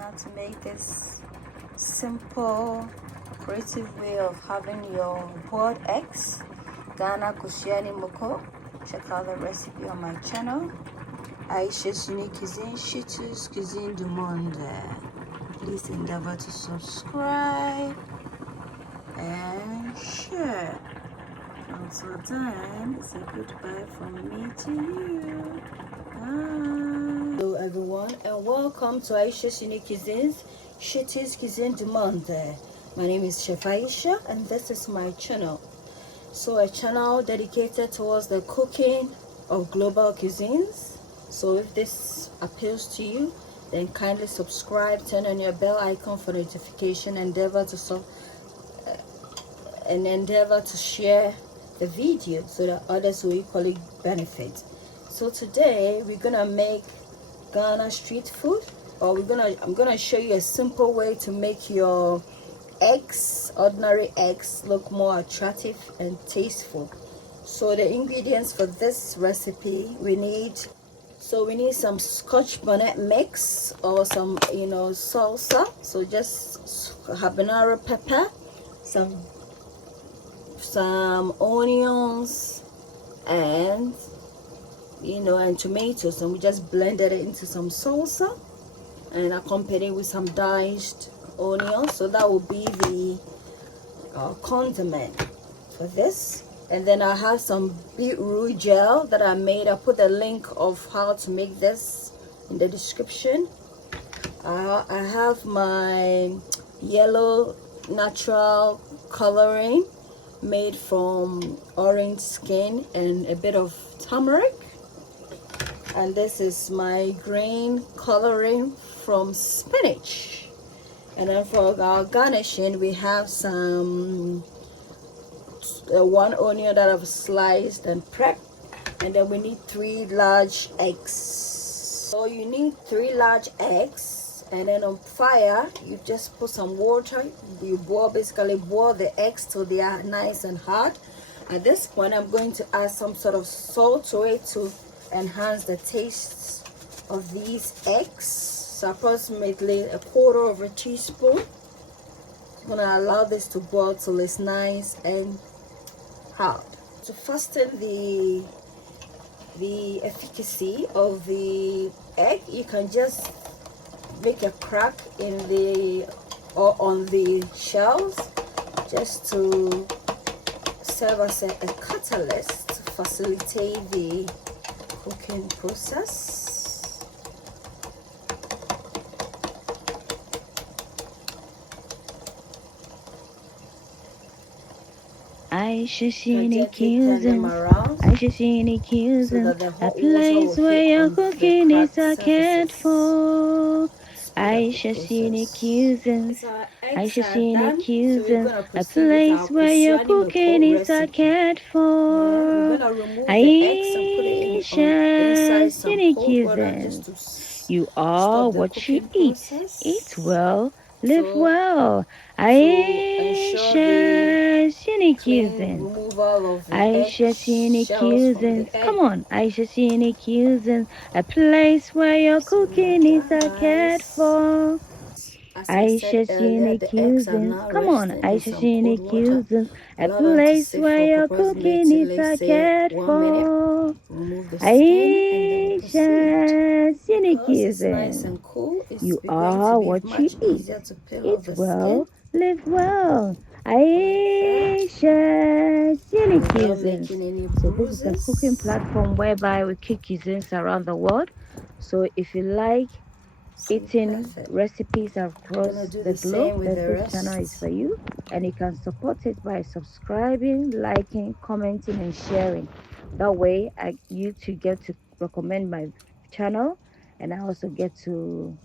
how to make this simple, creative way of having your boiled eggs. Ghana Kusiani Meko. Check out the recipe on my channel. Ayesha's Unique Cuisine, Shitu's Cuisine du Monde. Please endeavor to subscribe and share. Until then, it's a goodbye from me to you. Bye. Hello everyone and welcome to Ayesha's Unique Cuisines, Shitu's Cuisine du Monde. My name is Chef Ayesha and this is my channel. So a channel dedicated towards the cooking of global cuisines. So if this appeals to you, then kindly subscribe, turn on your bell icon for notification, endeavor to share the video so that others will equally benefit. So today we're gonna make Ghana street food, or I'm gonna show you a simple way to make your eggs, ordinary eggs, look more attractive and tasteful. So the ingredients for this recipe, we need some Scotch bonnet mix or some salsa. So just habanero pepper, some onions, and and tomatoes, and we just blended it into some salsa and accompanied with some diced onions. So that will be the condiment for this. And then I have some beetroot gel that I made. I'll put the link of how to make this in the description. I have my yellow natural coloring made from orange skin and a bit of turmeric. And this is my green coloring from spinach. And then for our garnishing, we have some one onion that I've sliced and prepped, and then we need 3 large eggs. So you need 3 large eggs, and then on fire you just put some water. You basically boil the eggs till they are nice and hard. At this point I'm going to add some sort of salt to it to enhance the taste of these eggs. So approximately 1/4 teaspoon. I'm gonna allow this to boil till it's nice and hard. To fasten the efficacy of the egg, you can just make a crack in on the shells, just to serve as a catalyst to facilitate the cooking process. Ayesha's Unique Cuisines, Ayesha's Unique Cuisines, a place where your cooking is cared for. Ayesha's Unique Cuisines, Ayesha's Unique Cuisines, a place where your cooking is cared for. Ayesha's Unique Cuisines, you are what you eat. Eat well, live well. Ayesha's Unique Cuisines, Ayesha's Unique Cuisines. Come on, Ayesha's Unique Cuisines, a place where your cooking is cared for. Ayesha's Unique Cuisines. Come on, Ayesha's Unique Cuisines, a place where your cooking is cared for. Ayesha's Unique Cuisines, you are what you eat. Eat well, live well. Ayesha's Unique Cuisines. So this is a cooking platform whereby we cook cuisines around the world. So if you like eating recipes across the globe, then this channel is for you. And you can support it by subscribing, liking, commenting, and sharing. That way you too get to recommend my channel, and I also get to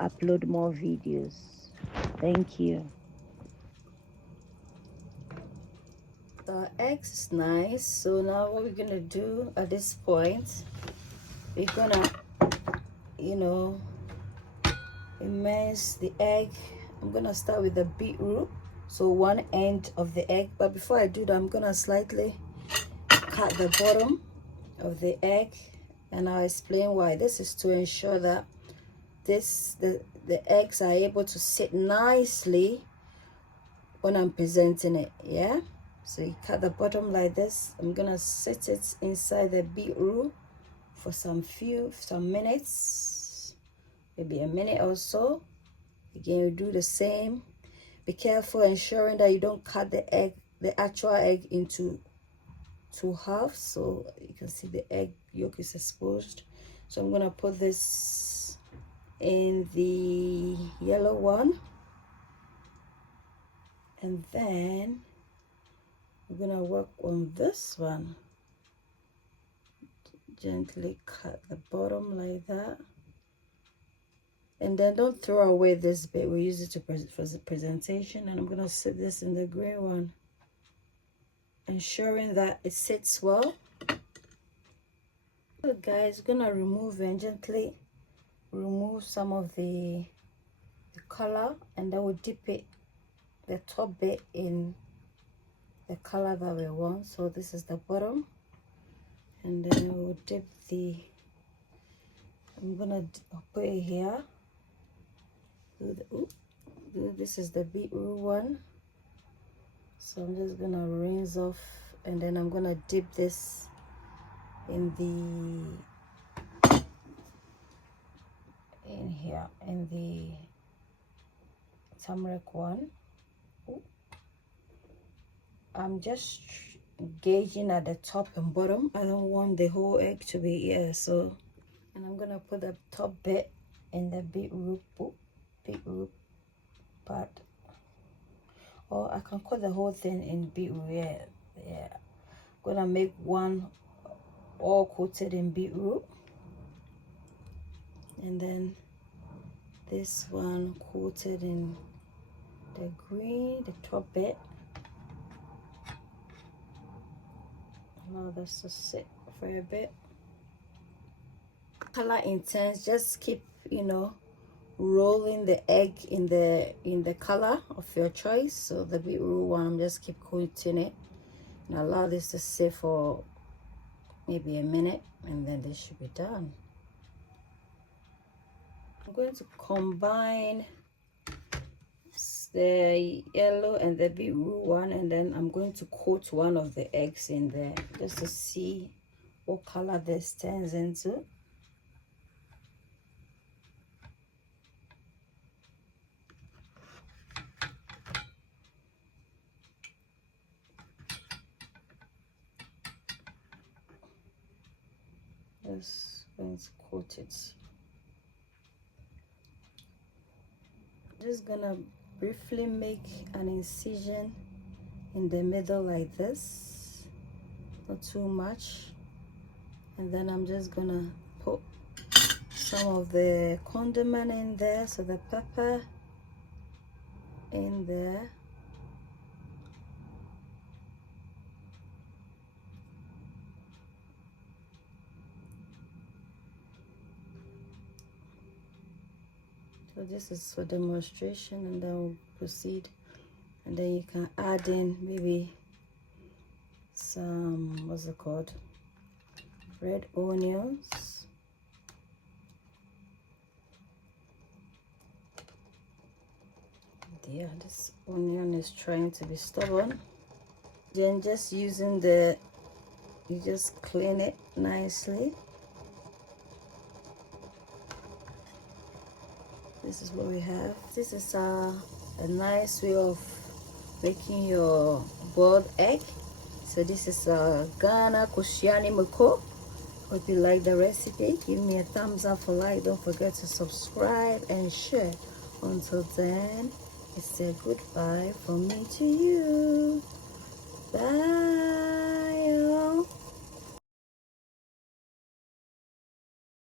upload more videos. Thank you. The eggs is nice. So now what we're gonna do at this point, we're gonna immerse the egg. I'm gonna start with the beetroot, so one end of the egg. But before I do that, I'm gonna slightly cut the bottom of the egg, and I'll explain why. This is to ensure that the eggs are able to sit nicely when I'm presenting it. Yeah, so you cut the bottom like this. I'm gonna set it inside the beetroot for some minutes, maybe a minute or so. Again, you do the same. Be careful ensuring that you don't cut the actual egg into two halves, so you can see the egg yolk is exposed. So I'm gonna put this in the yellow one, and then we're gonna work on this one. Gently cut the bottom like that, and then don't throw away this bit. We use it for the presentation. And I'm gonna sit this in the green one, ensuring that it sits well. So guys, we're gonna remove and gently remove some of the color, and then we'll dip it, the top bit, in the color that we want. So this is the bottom, and then we'll dip I'm gonna put it here. This is the beetroot one, so I'm just gonna rinse off, and then I'm gonna dip this in here in the turmeric one. I'm just gauging at the top and bottom. I don't want the whole egg to be here, so, and I'm gonna put the top bit in the beetroot part, or I can cut the whole thing in beetroot. Yeah. I'm gonna make one all coated in beetroot, and then this one coated in the green, the top bit. Now this to sit for a bit. Color intense, just keep, you know, rolling the egg in the color of your choice. So the beetroot one, I'm just keep coating it and allow this to sit for maybe a minute, and then this should be done. I'm going to combine the yellow and the beetroot one, and then I'm going to coat one of the eggs in there just to see what color this turns into. Just going to coat it. Just gonna briefly make an incision in the middle like this, not too much, and then I'm just gonna put some of the condiment in there, so the pepper in there, so this is for demonstration, and then we'll proceed. And then you can add in maybe some, what's it called, red onions. Yeah, this onion is trying to be stubborn. Then just using you just clean it nicely. This is what we have. This is a nice way of making your boiled egg. So this is Ghana Kosua Meko. Hope you like the recipe. Give me a thumbs up for like. Don't forget to subscribe and share. Until then, it's a goodbye from me to you.